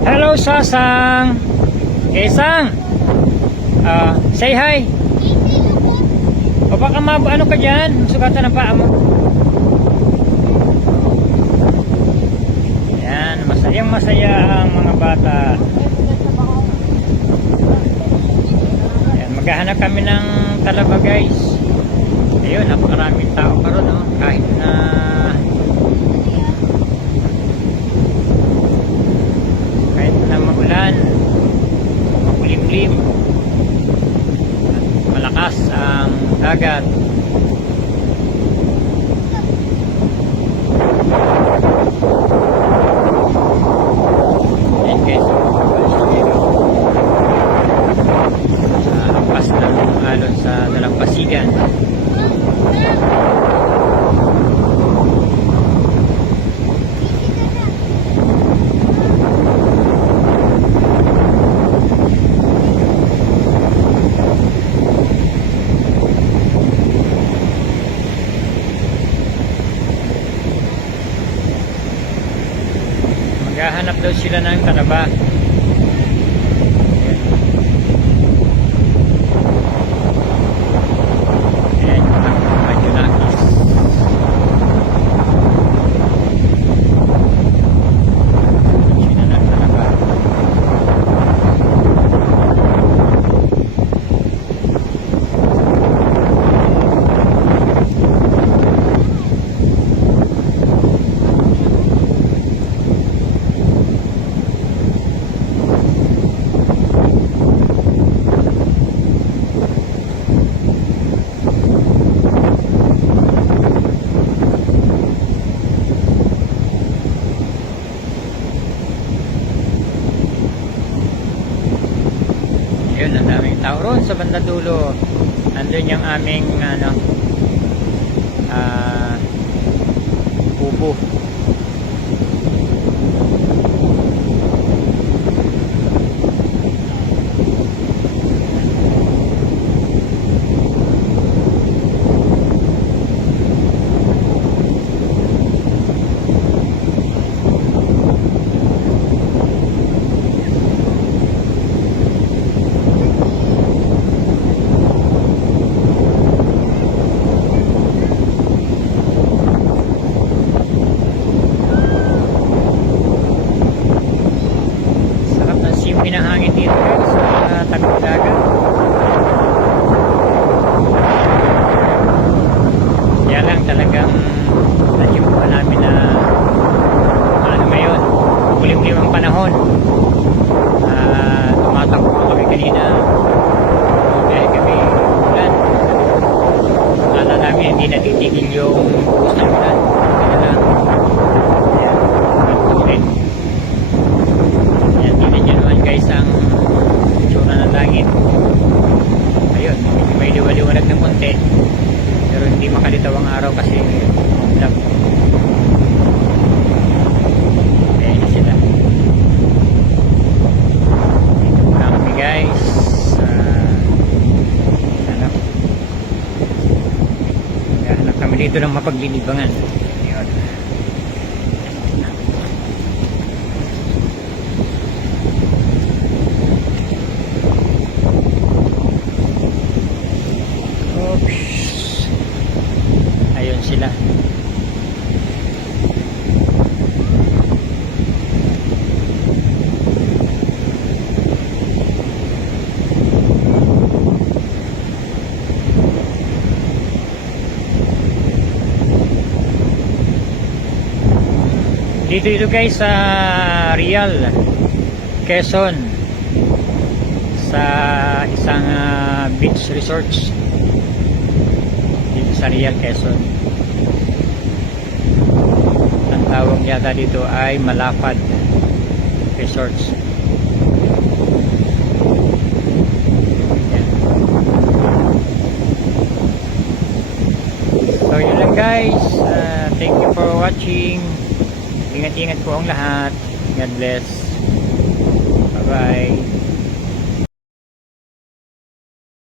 Hello, Sasang. Kesang. Say hi. O baka ano ka dyan? Sugatan ang paa mo. Ayan, masayang masaya ang mga bata. Ayan, maghahanap kami ng talaba, guys. Ayun, napakaraming tao pa ron, no? Kahit na magulan, makulimlim, malakas ang dagat. Ayan guys, ampas ng alon sa dalampasigan. Maghahanap daw sila ng talaba. Ayan, medyo nakis. Sila ng talaba. Yun, ang daming tao ron sa banda dulo. Nandun yung aming kubo. Pinahangin dito guys sa tagong dagat. Kaya lang talagang nahimuan namin na ngayon kulimlim ang panahon. Tumatakbo kami kanina dahil kami ulan. Akala namin hindi natitigil yung buhos ng ulan. Kaya lang guys ang itsura ng langit. Ayun, may liwaliwanag ng konti pero hindi makalitaw ang araw kasi ulap. Ayan na sila. Dito muna kami guys hanap kami dito ng mapaglilibangan. Ayun. Ayun sila. Dito guys sa Real, Quezon, sa isang beach resorts dito sa Real, Quezon. Ang tawag yata dito ay Malapad Resorts. Yan. So yun lang guys, thank you for watching. Ingat-ingat po ang lahat. God bless. Bye bye.